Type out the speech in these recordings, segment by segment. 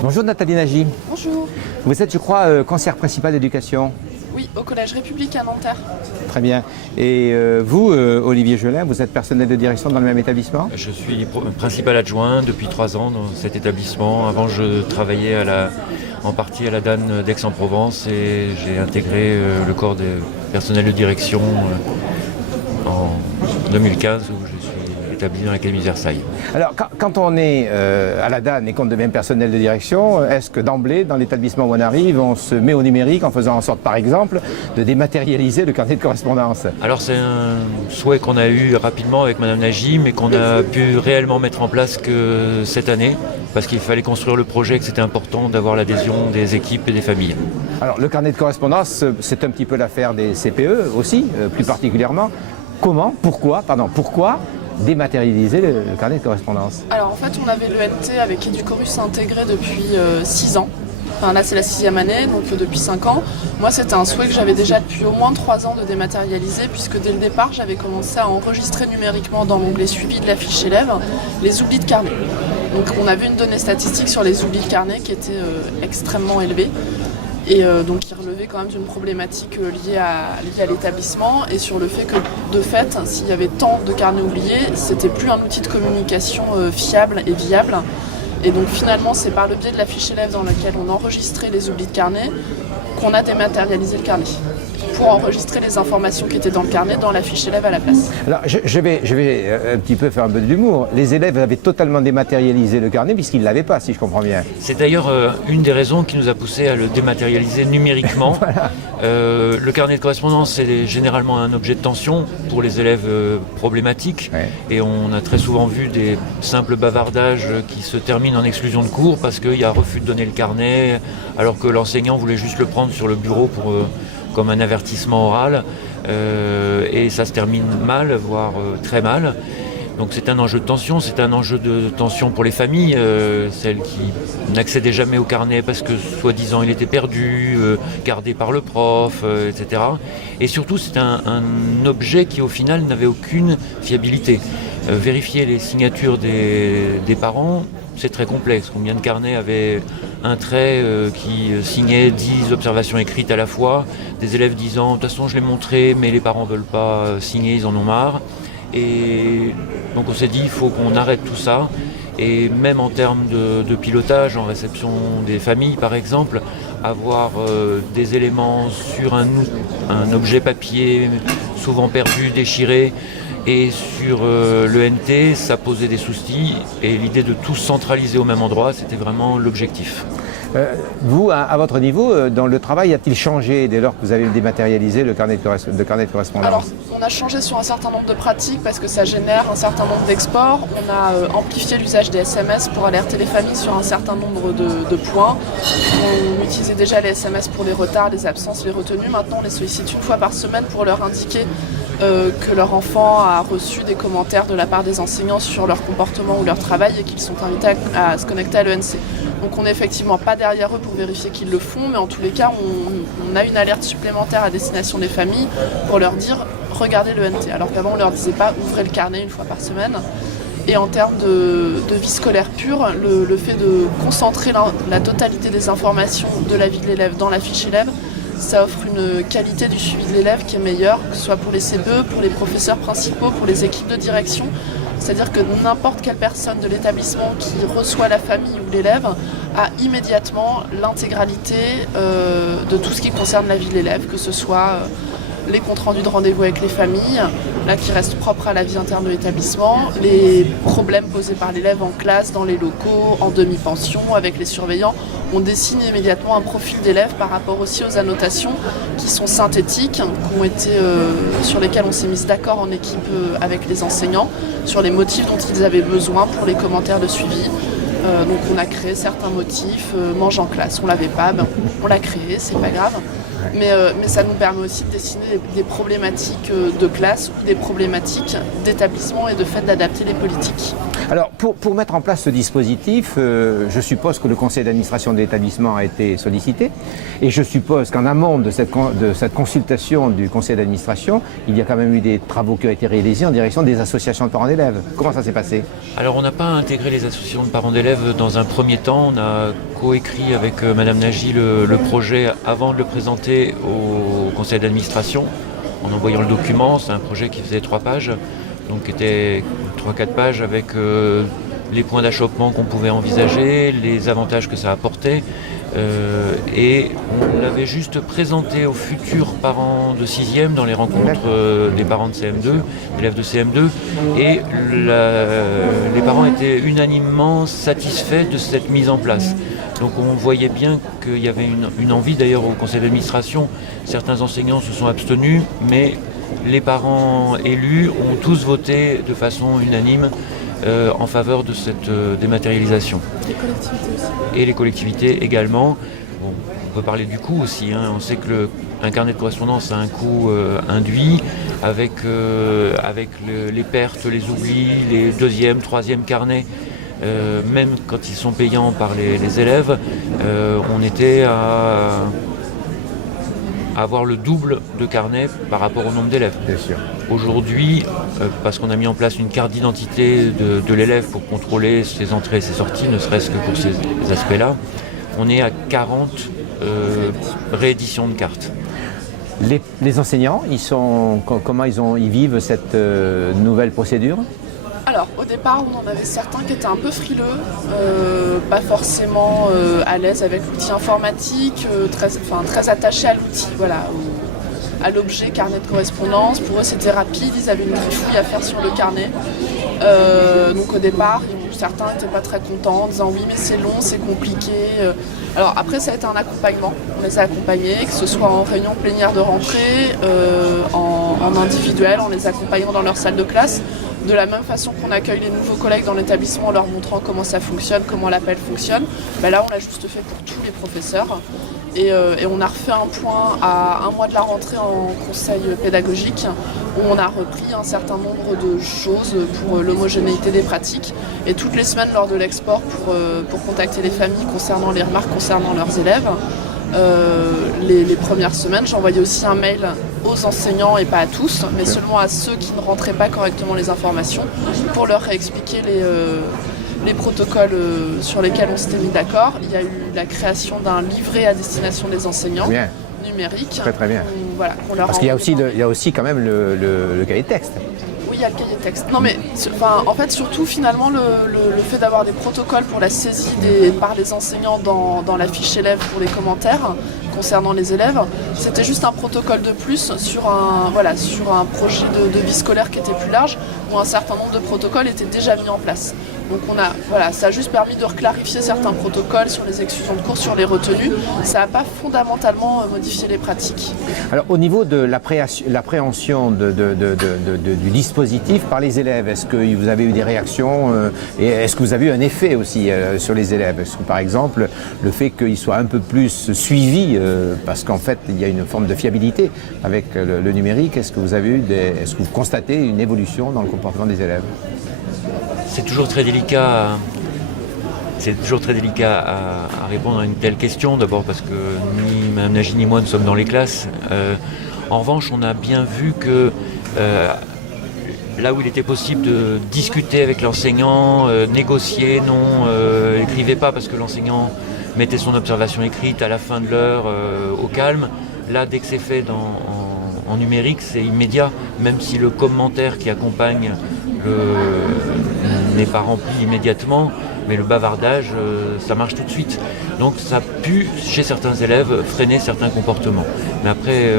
Bonjour Nathalie Nagy. Bonjour. Vous êtes, je crois, conseillère principale d'éducation. Oui, au Collège République à Nanterre. Très bien. Et vous, Olivier Gelin, vous êtes personnel de direction dans le même établissement? Je suis principal adjoint depuis 3 ans dans cet établissement. Avant, je travaillais en partie à la DAN d'Aix-en-Provence et j'ai intégré le corps des personnels de direction en 2015 où je suis établi dans l'Académie de Versailles. Alors, quand on est à la DAN et qu'on devient personnel de direction, est-ce que d'emblée, dans l'établissement où on arrive, on se met au numérique en faisant en sorte, par exemple, de dématérialiser le carnet de correspondance? Alors c'est un souhait qu'on a eu rapidement avec Madame Nagy, mais qu'on a pu réellement mettre en place que cette année, parce qu'il fallait construire le projet, que c'était important d'avoir l'adhésion des équipes et des familles. Alors, le carnet de correspondance, c'est un petit peu l'affaire des CPE aussi, plus particulièrement. Pourquoi dématérialiser le carnet de correspondance? Alors en fait, on avait l'ENT avec Educorus intégré depuis 6 ans. Enfin là, c'est la 6e année, donc depuis 5 ans. Moi, c'était un souhait que j'avais déjà depuis au moins 3 ans de dématérialiser, puisque dès le départ, j'avais commencé à enregistrer numériquement dans l'onglet suivi de la fiche élève les oublis de carnet. Donc on avait une donnée statistique sur les oublis de carnet qui était extrêmement élevée. Et donc qui relevait quand même d'une problématique liée à l'établissement et sur le fait que, de fait, s'il y avait tant de carnets oubliés, c'était plus un outil de communication fiable et viable. Et donc finalement, c'est par le biais de la fiche élève dans laquelle on enregistrait les oublis de carnet qu'on a dématérialisé le carnet, pour enregistrer les informations qui étaient dans le carnet dans la fiche élève à la place. Alors, je vais un petit peu faire un peu d'humour. Les élèves avaient totalement dématérialisé le carnet puisqu'ils ne l'avaient pas, si je comprends bien. C'est d'ailleurs une des raisons qui nous a poussé à le dématérialiser numériquement. Voilà. Le carnet de correspondance, c'est généralement un objet de tension pour les élèves problématiques. Ouais. Et on a très souvent vu des simples bavardages qui se terminent en exclusion de cours parce qu'il y a refus de donner le carnet, alors que l'enseignant voulait juste le prendre sur le bureau comme un avertissement oral. Et ça se termine mal, voire très mal. Donc c'est un enjeu de tension, c'est un enjeu de tension pour les familles, celles qui n'accédaient jamais au carnet parce que soi-disant il était perdu, gardé par le prof, etc. Et surtout c'est un objet qui au final n'avait aucune fiabilité. Vérifier les signatures des parents, c'est très complexe. Combien de carnets avaient un trait qui signait 10 observations écrites à la fois, des élèves disant de toute façon je l'ai montré mais les parents ne veulent pas signer, ils en ont marre. Et donc on s'est dit il faut qu'on arrête tout ça, et même en termes de pilotage en réception des familles par exemple, avoir des éléments sur un objet papier souvent perdu, déchiré, et sur l'ENT ça posait des soucis, et l'idée de tout centraliser au même endroit c'était vraiment l'objectif. Vous, à votre niveau, dans le travail, a-t-il changé dès lors que vous avez dématérialisé le carnet de correspondance? Alors, on a changé sur un certain nombre de pratiques parce que ça génère un certain nombre d'exports. On a amplifié l'usage des SMS pour alerter les familles sur un certain nombre de points. On utilisait déjà les SMS pour les retards, les absences, les retenues. Maintenant, on les sollicite une fois par semaine pour leur indiquer que leur enfant a reçu des commentaires de la part des enseignants sur leur comportement ou leur travail et qu'ils sont invités à se connecter à l'ENC. Donc on n'est effectivement pas derrière eux pour vérifier qu'ils le font, mais en tous les cas, on a une alerte supplémentaire à destination des familles pour leur dire « regardez l'ENT ». Alors qu'avant, on ne leur disait pas « ouvrez le carnet une fois par semaine ». Et en termes de vie scolaire pure, le fait de concentrer la totalité des informations de la vie de l'élève dans la fiche élève, ça offre une qualité du suivi de l'élève qui est meilleure, que ce soit pour les CPE, pour les professeurs principaux, pour les équipes de direction. C'est-à-dire que n'importe quelle personne de l'établissement qui reçoit la famille ou l'élève a immédiatement l'intégralité de tout ce qui concerne la vie de l'élève, que ce soit les comptes rendus de rendez-vous avec les familles, là qui restent propres à la vie interne de l'établissement, les problèmes posés par l'élève en classe, dans les locaux, en demi-pension, avec les surveillants. On dessine immédiatement un profil d'élève par rapport aussi aux annotations qui sont synthétiques, qui ont été, sur lesquelles on s'est mis d'accord en équipe avec les enseignants, sur les motifs dont ils avaient besoin pour les commentaires de suivi. Donc on a créé certains motifs, mange en classe, on l'avait pas, on l'a créé, c'est pas grave. Mais ça nous permet aussi de dessiner des problématiques de classe ou des problématiques d'établissement et de fait d'adapter les politiques. Alors, pour mettre en place ce dispositif, je suppose que le conseil d'administration de l'établissement a été sollicité et je suppose qu'en amont de cette consultation du conseil d'administration, il y a quand même eu des travaux qui ont été réalisés en direction des associations de parents d'élèves. Comment ça s'est passé? Alors on n'a pas intégré les associations de parents d'élèves dans un premier temps. On a coécrit avec Madame Nagy le projet avant de le présenter au conseil d'administration en envoyant le document. C'est un projet qui faisait 3 pages, donc qui était 3-4 pages avec les points d'achoppement qu'on pouvait envisager, les avantages que ça apportait. Et on l'avait juste présenté aux futurs parents de 6e dans les rencontres des parents de CM2, d'élèves de CM2, et les parents étaient unanimement satisfaits de cette mise en place. Donc on voyait bien qu'il y avait une envie, d'ailleurs au conseil d'administration, certains enseignants se sont abstenus, mais les parents élus ont tous voté de façon unanime en faveur de cette dématérialisation. Les collectivités aussi. Et les collectivités également. Bon, on peut parler du coût aussi. On sait que un carnet de correspondance a un coût induit avec les pertes, les oublis, les 2e, 3e carnets. Même quand ils sont payants par les élèves, on était à avoir le double de carnets par rapport au nombre d'élèves. Bien sûr. Aujourd'hui, parce qu'on a mis en place une carte d'identité de l'élève pour contrôler ses entrées et ses sorties, ne serait-ce que pour ces aspects-là, on est à 40 rééditions de cartes. Les enseignants, comment ils vivent cette nouvelle procédure? Alors, au départ, on en avait certains qui étaient un peu frileux, pas forcément à l'aise avec l'outil informatique, très attachés à l'outil, voilà, à l'objet carnet de correspondance. Pour eux, c'était rapide, ils avaient une fouille à faire sur le carnet. Donc au départ, certains n'étaient pas très contents, en disant oui, mais c'est long, c'est compliqué. Alors après, ça a été un accompagnement. On les a accompagnés, que ce soit en réunion plénière de rentrée, en individuel, en les accompagnant dans leur salle de classe. De la même façon qu'on accueille les nouveaux collègues dans l'établissement en leur montrant comment ça fonctionne, comment l'appel fonctionne, ben là on l'a juste fait pour tous les professeurs. Et on a refait un point à 1 mois de la rentrée en conseil pédagogique où on a repris un certain nombre de choses pour l'homogénéité des pratiques. Et toutes les semaines lors de l'export pour contacter les familles concernant les remarques concernant leurs élèves, les premières semaines, j'envoyais aussi un mail aux enseignants et pas à tous, mais seulement à ceux qui ne rentraient pas correctement les informations pour leur réexpliquer les protocoles sur lesquels on s'était mis d'accord. Il y a eu la création d'un livret à destination des enseignants numérique. Très très bien. Voilà, parce qu'il y a aussi quand même le cahier de texte. Oui, il y a le cahier de texte. Non mais en fait surtout finalement le fait d'avoir des protocoles pour la saisie par les enseignants dans la fiche élève pour les commentaires concernant les élèves, c'était juste un protocole de plus sur un projet de vie scolaire qui était plus large où un certain nombre de protocoles étaient déjà mis en place. Donc ça a juste permis de reclarifier certains protocoles sur les exclusions de cours, sur les retenues. Ça n'a pas fondamentalement modifié les pratiques. Alors au niveau de l'appréhension du dispositif par les élèves, est-ce que vous avez eu des réactions et est-ce que vous avez eu un effet aussi sur les élèves? Est-ce que par exemple le fait qu'ils soient un peu plus suivis, parce qu'en fait il y a une forme de fiabilité avec le numérique, est-ce que vous constatez une évolution dans le comportement des élèves? C'est toujours très délicat à répondre à une telle question, d'abord parce que ni Mme Nagy ni moi ne sommes dans les classes. En revanche, on a bien vu que là où il était possible de discuter avec l'enseignant, négocier, écrivez pas parce que l'enseignant mettait son observation écrite à la fin de l'heure au calme. Là, dès que c'est fait en numérique, c'est immédiat, même si le commentaire qui accompagne n'est pas rempli immédiatement, mais le bavardage, ça marche tout de suite. Donc ça a pu, chez certains élèves, freiner certains comportements. Mais après,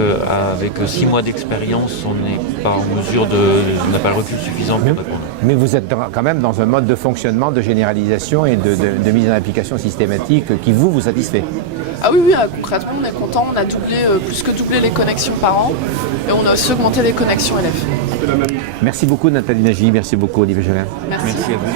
avec 6 mois d'expérience, on n'est pas en mesure on n'a pas le recul suffisant pour répondre. Mais vous êtes quand même dans un mode de fonctionnement, de généralisation et de mise en application systématique qui vous satisfait? Ah oui, concrètement, on est content. On a plus que doublé les connexions par an et on a aussi augmenté les connexions élèves. Merci beaucoup Nathalie Nagy, merci beaucoup Olivier Gelin. Merci à vous.